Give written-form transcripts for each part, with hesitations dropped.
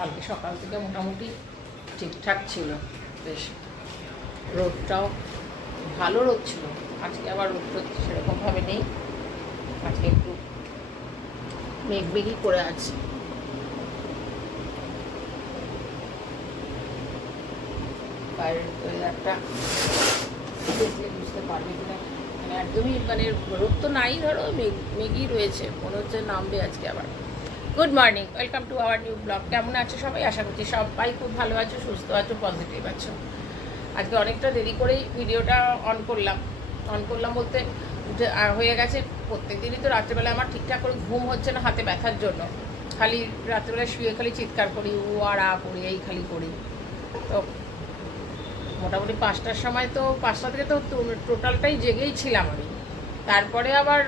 কালকে সকাল থেকে মোটামুটি ঠিকঠাক ছিল, বেশ রোদটাও ভালো রোদ ছিল। আজকে আবার রোদ সেরকমভাবে নেই, আজকে একটু মেঘমেঘই করে আছে। বাইরের ওয়েদারটা দেখলে বুঝতে পারবে কিনা, মানে একদমই মানে রোদ তো নাই, ধরো মেঘই রয়েছে, মনে হচ্ছে নামবে আজকে আবার। Good morning, welcome to our new blog. কেমন আছো সবাই? আশা করছি সবাই খুব ভালো আছো, সুস্থ আছো, পজিটিভ আছো। আজকে অনেকটা দেরি করেই ভিডিওটা অন করলাম বলতে হয়ে গেছে। প্রত্যেক দিনই তো রাত্রেবেলা আমার ঠিকঠাক করে ঘুম হচ্ছে না হাতে ব্যথার জন্য, খালি রাত্রেবেলা শুয়ে খালি চিৎকার করি, ও আর করি, এই খালি করি। তো মোটামুটি 5টার সময়, তো 5টা থেকে তো টোটালটাই জেগেই ছিলাম আমি। তারপরে আবার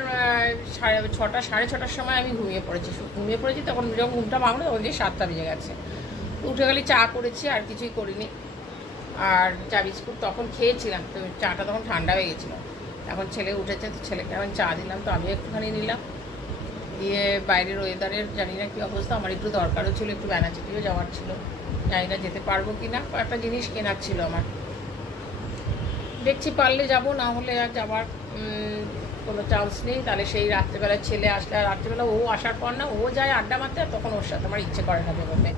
6টা সাড়ে 6টার সময় আমি ঘুমিয়ে পড়েছি। তখন যখন ঘুমটা ভাঙলো তখন যে 7টা বেজে গেছে। উঠে খালি চা করেছি, আর কিছুই করিনি। আর চা বিস্কুট তখন খেয়েছিলাম, তো চাটা তখন ঠান্ডা হয়ে গেছিলো। এখন ছেলে উঠেছে, তো ছেলেকে এখন চা দিলাম, তো আমি একটুখানি নিলাম। দিয়ে বাইরের ওয়েদারের জানি না কী অবস্থা, আমার একটু দরকারও ছিল, একটু বেনাচিটিও যাওয়ার ছিল, জানি না যেতে পারবো কি না। কয়েকটা জিনিস কেনার ছিল আমার, দেখছি পারলে যাব, না হলে আর যাওয়ার কোনো চান্স নেই। তাহলে সেই রাত্রেবেলা ছেলে আসলে, আর রাত্রেবেলা ও আসার পর না, ও যায় আড্ডা মারতে, আর তখন ওর সাথে আমার ইচ্ছে করে না বেরোতে।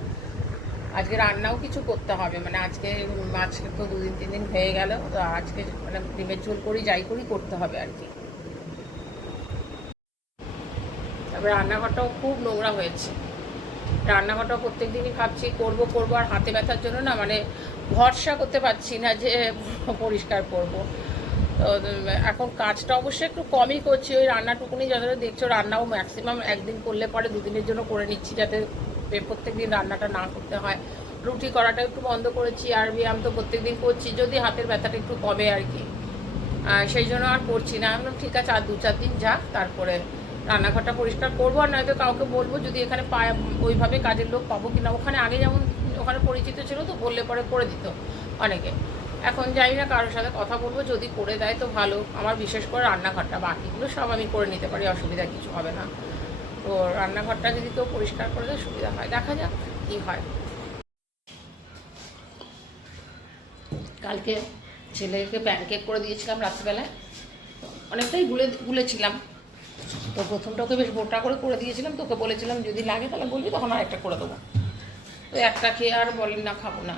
আজকে রান্নাও কিছু করতে হবে, মানে আজকে মাছ তো 2-3 দিন হয়ে গেল, তো আজকে মানে ডিমের ঝোল করি, যাই করি করতে হবে আর কি। তারপরে রান্নাঘরটাও খুব নোংরা হয়েছে, রান্নাঘরটাও প্রত্যেক দিনই ভাবছি করবো, আর হাতে ব্যথার জন্য না মানে ভরসা করতে পারছি না যে পরিষ্কার করব। তো এখন কাজটা অবশ্যই একটু কমই করছি, ওই রান্নাটুকুনি যতটা দেখছো, রান্নাও ম্যাক্সিমাম একদিন করলে পরে 2 দিনের জন্য করে নিচ্ছি, যাতে প্রত্যেক দিন রান্নাটা না করতে হয়। রুটি করাটা একটু বন্ধ করেছি, আর ব্যায়াম তো প্রত্যেক দিন করছি, যদি হাতের ব্যথাটা একটু কমে আর কি। সেই জন্য আর করছি না, আমি ঠিক আছে আর 2-4 দিন যাক, তারপরে রান্নাঘরটা পরিষ্কার করবো। আর নয়তো কাউকে বলবো, যদি এখানে ওইভাবে কাজের লোক পাবো কিনা। ওখানে আগে যেমন ওখানে পরিচিত ছিল, তো বললে পরে করে দিত অনেকে। এখন জানি না, কারোর সাথে কথা বলবো, যদি করে দেয় তো ভালো। আমার বিশেষ করে রান্নাঘরটা, বাকিগুলো সব আমি করে নিতে পারি, অসুবিধা কিছু হবে না। তো রান্নাঘরটা যদি কেউ পরিষ্কার করে দেয় সুবিধা হয়, দেখা যাক কী হয়। কালকে ছেলেকে প্যানকেক করে দিয়েছিলাম রাত্রিবেলায়, অনেকটাই গুলেছিলাম। তো প্রথমটা ওকে বেশ মোটা করে দিয়েছিলাম, তোকে বলেছিলাম যদি লাগে তাহলে বলবি, তখন আর একটা করে দেবো। তো একটা খেয়ে আর বলেন না খাবো না,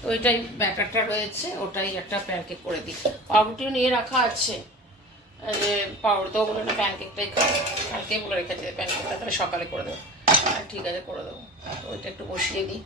তো ওইটাই ব্যাটারটা রয়েছে, ওটাই একটা প্যানকেক করে দিই। পাউরুটিও নিয়ে রাখা আছে, যে পাউরুটি তো বলে না প্যানকেকটাই খাবো, কালকেই বলে রেখেছে প্যানকেকটা তাহলে সকালে করে দেবো। ঠিক আছে, করে দেবো। ওইটা একটু বসিয়ে দিই।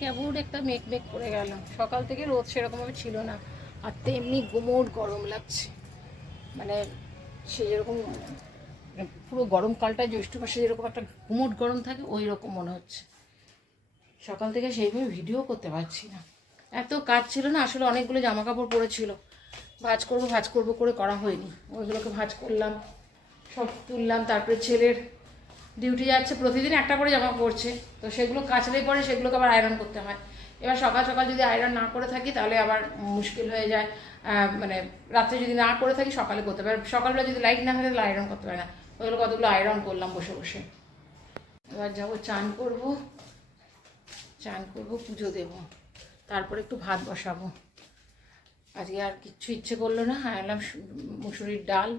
কেমন একটা মেঘ করে গেল, সকাল থেকে রোদ সেরকমভাবে ছিল না, আর তেমনি গুমোট গরম লাগছে। মানে সে যেরকম পুরো গরমকালটায় জ্যৈষ্ঠ মাসে যেরকম একটা গুমোট গরম থাকে, ওই রকম মনে হচ্ছে। সকাল থেকে সেইভাবে ভিডিও করতে পারছি না, এত কাজ ছিল না। আসলে অনেকগুলো জামা কাপড় পরেছিল, ভাঁজ করবো করে করা হয়নি। ওইগুলোকে ভাঁজ করলাম, সব তুললাম। তারপরে ছেলের ডিউটি যাচ্ছে, প্রতিদিন একটা করে জামা পরছে, তো সেগুলো কাচলেই পরে সেগুলোকে আবার আয়রন করতে হয়। এবার সকাল সকাল যদি আয়রন না করে থাকি তাহলে আবার মুশকিল হয়ে যায়, মানে রাত্রে যদি না করে থাকি সকালে করতে পারে, সকালবেলা যদি লাইট না থাকে তাহলে আয়রন করতে পারে না। ওইগুলো কতগুলো আয়রন করলাম বসে বসে। এবার যাবো চান করবো, পুজো দেবো, তারপরে একটু ভাত বসাবো। আজকে আর কিচ্ছু ইচ্ছে করলো না, আনলাম মুসুরির ডাল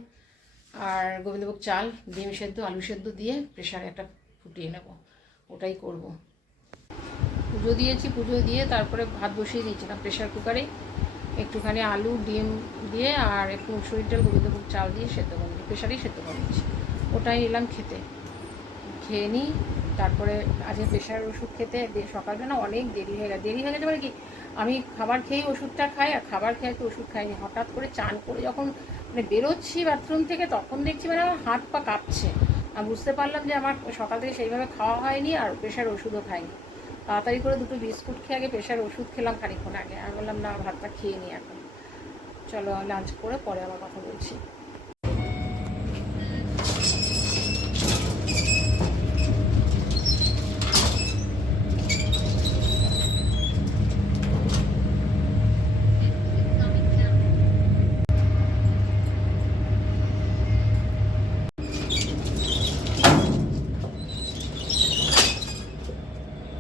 আর গোবিন্দভোগ চাল, ডিম সেদ্ধ আলু সেদ্ধ দিয়ে প্রেশারে একটা ফুটিয়ে নেব, ওটাই করব। পুজো দিয়েছি, পুজো দিয়ে তারপরে ভাত বসিয়ে দিয়েছিলাম প্রেশার কুকারে, একটুখানি আলু ডিম দিয়ে আর একটু মুসুরির ডাল গোবিন্দভোগ চাল দিয়ে সেদ্ধ করে নিই, প্রেশারেই সেদ্ধ করে নিচ্ছি। ওটাই নিলাম খেতে, খেয়ে নিই। তারপরে আজকে প্রেশার ওষুধ খেতে সকালবেলা অনেক দেরি হয়ে গেছে মানে কি, আমি খাবার খেয়েই ওষুধটা খাই, আর খাবার খেয়ে তো ওষুধ খাইনি। হঠাৎ করে চান করে যখন মানে বেরোচ্ছি বাথরুম থেকে, তখন দেখছি মানে আমার হাত পা কাঁপছে। আমি বুঝতে পারলাম যে আমার সকাল থেকে সেইভাবে খাওয়া হয়নি আর প্রেশার ওষুধও খাইনি। তাড়াতাড়ি করে দুটো বিস্কুট খেয়ে আগে প্রেশার ওষুধ খেলাম খানিকক্ষণ আগে, আর বললাম না ভাতটা খেয়ে নিই এখন, চলো লাঞ্চ করে পরে আবার কথা বলছি।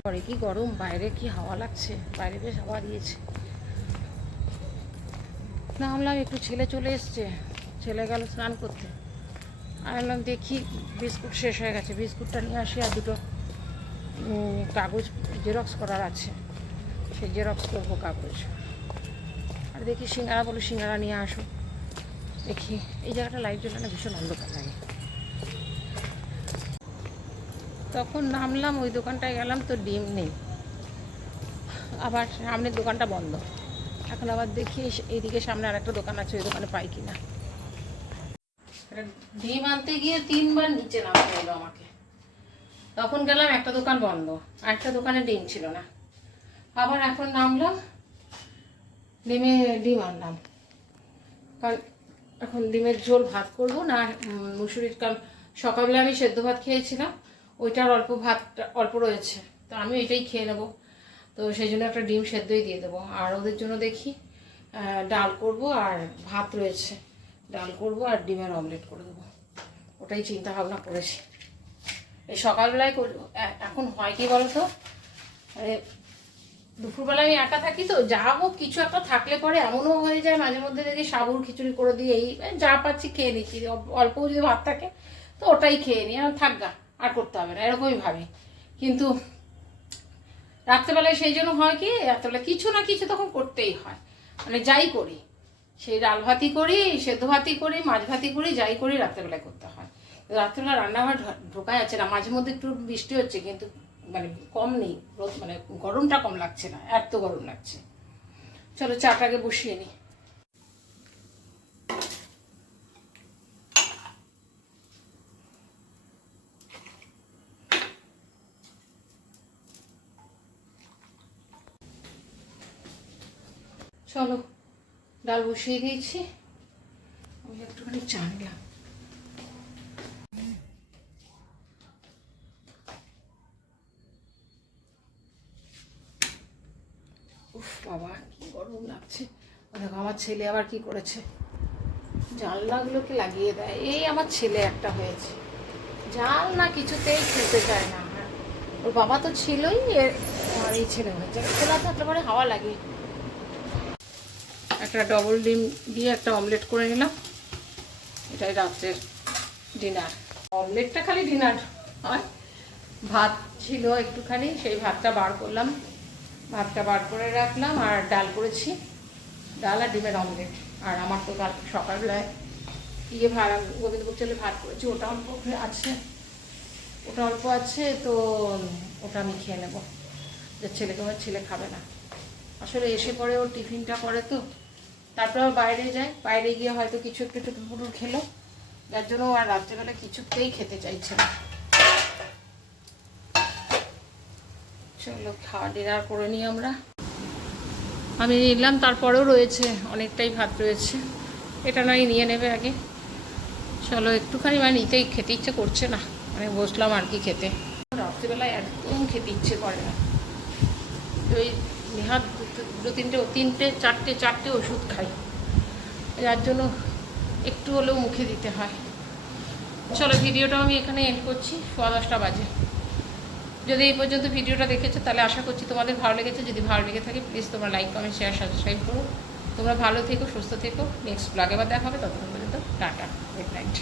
পরে কি গরম, বাইরে কি হাওয়া লাগছে, বাইরে বেশ হাওয়া দিয়েছে। নামলাম, একটু ছেলে চলে এসছে, ছেলে গেল স্নান করতে। আনলাম, দেখি বিস্কুট শেষ হয়ে গেছে, বিস্কুটটা নিয়ে আসি, আর দুটো কাগজ জেরক্স করার আছে, সেই জেরক্স করবো কাগজ। আর দেখি সিঙ্গারা, বলো সিঙ্গারা নিয়ে আসো। দেখি এই জায়গাটা লাইট জ্বলে না, ভীষণ অন্ধকার লাগে। তখন নামলাম, ওই দোকানটায় গেলাম, তো ডিম নেই, আবার সামনের দোকানটা বন্ধ। এখন আবার দেখি এইদিকে সামনে আর একটা দোকান আছে, ওই দোকানে পাই কিনা। ডিম আনতে গিয়ে 3বার নিচে নামতে হলো আমাকে। তখন গেলাম, একটা দোকান বন্ধ, একটা দোকানে ডিম ছিল না। আবার এখন নামলাম, ডিম আনলাম, কারণ এখন ডিমের ঝোল ভাত করব না মুসুরির, কারণ সকালবেলা আমি সেদ্ধ ভাত খেয়েছিলাম, ওইটার অল্প রয়েছে, তো আমি ওইটাই খেয়ে নেবো। তো সেই জন্য একটা ডিম সেদ্ধই দিয়ে দেবো। আর ওদের জন্য দেখি ডাল করব, আর ভাত রয়েছে, ডাল করব আর ডিমের অমলেট করে দেবো, ওটাই চিন্তা ভাবনা করেছি। এই সকালবেলায় এখন হয় কি বলো তো, মানে দুপুরবেলা আমি একা থাকি, তো যা হোক কিছু একটা থাকলে পরে এমনও হয়ে যায় মাঝে মধ্যে দেখি সাবুর খিচুড়ি করে দিয়ে এই যা পাচ্ছি খেয়ে নিচ্ছি, অল্প যদি ভাত থাকে তো ওটাই খেয়ে নিই, আর থাকগা আর করতে হবে না, এরকমই ভাবি। কিন্তু রাত্রেবেলায় সেই জন্য হয় কি, রাত্রেবেলা কিছু না কিছু তখন করতেই হয়, মানে যাই করি, সেই ডাল ভাতই করি, সেদ্ধ ভাতই করি, মাছ ভাতই করি, যাই করি রাত্রেবেলায় করতে হয়। রাত্রেবেলা রান্নাঘর ঢোকা যাচ্ছে না, মাঝে মধ্যে একটু বৃষ্টি হচ্ছে, কিন্তু মানে কম নেই রোদ, মানে গরমটা কম লাগছে না, এত গরম লাগছে। চলো চাটাকে বসিয়ে নিই। চলো ডাল বসিয়ে দিয়েছি, আমি একটুখানি চা নিলাম। উফ বাবা কি গরম লাগছে। দেখো আমার ছেলে আবার কি করেছে, জানলাগুলোকে লাগিয়ে দেয়। এই আমার ছেলে একটা হয়েছে, জানলা কিছুতেই খুলতে চায় না। ওর বাবা তো ছিলই, আর এই ছেলে হয়েছে, খোলা থাকলে পরে হাওয়া লাগে। একটা ডবল ডিম দিয়ে একটা অমলেট করে নিলাম, এটাই রাত্রের ডিনার। অমলেটটা খালি ডিনার হয়। ভাত ছিল একটুখানি, সেই ভাতটা বার করলাম, ভাতটা বার করে রাখলাম, আর ডাল করেছি, ডাল আর ডিমের অমলেট। আর আমার তো কাল সকালবেলায় গোবিন্দভোগ চালে ভাত করেছি, ওটা অল্প আছে, তো ওটা আমি খেয়ে নেবো। যে আমার ছেলে খাবে না, আসলে এসে পরে ওর টিফিনটা করে, তো তারপর বাইরে যায়, বাইরে গিয়ে হয়তো কিছু একটু পুটুর খেলো, যার জন্য আর রাত্রেবেলা কিছুতেই খেতে চাইছে না। চলো খাওয়া ডিনার করে নিই আমরা। আমি নিলাম, তারপরেও রয়েছে অনেকটাই ভাত রয়েছে, এটা নয় নিয়ে নেবে আগে। চলো একটুখানি, মানে নিতেই খেতে ইচ্ছে করছে না, মানে বসলাম আর কি খেতে। রাত্রিবেলায় একদম খেতে ইচ্ছে করে না, ওই নেহাত তিনটে চারটে ওষুধ খাই, যার জন্য একটু হলেও মুখে দিতে হয়। চলো ভিডিওটা আমি এখানে এন্ড করছি, 10:15 বাজে। যদি এই পর্যন্ত ভিডিওটা দেখেছো তাহলে আশা করছি তোমাদের ভালো লেগেছে। যদি ভালো লেগে থাকে প্লিজ তোমরা লাইক কমেন্ট শেয়ার সাবস্ক্রাইব করো। তোমরা ভালো থেকো, সুস্থ থেকো। নেক্সট ব্লগে আবার দেখা হবে, ততক্ষণ পর্যন্ত টাটা, গুড নাইট।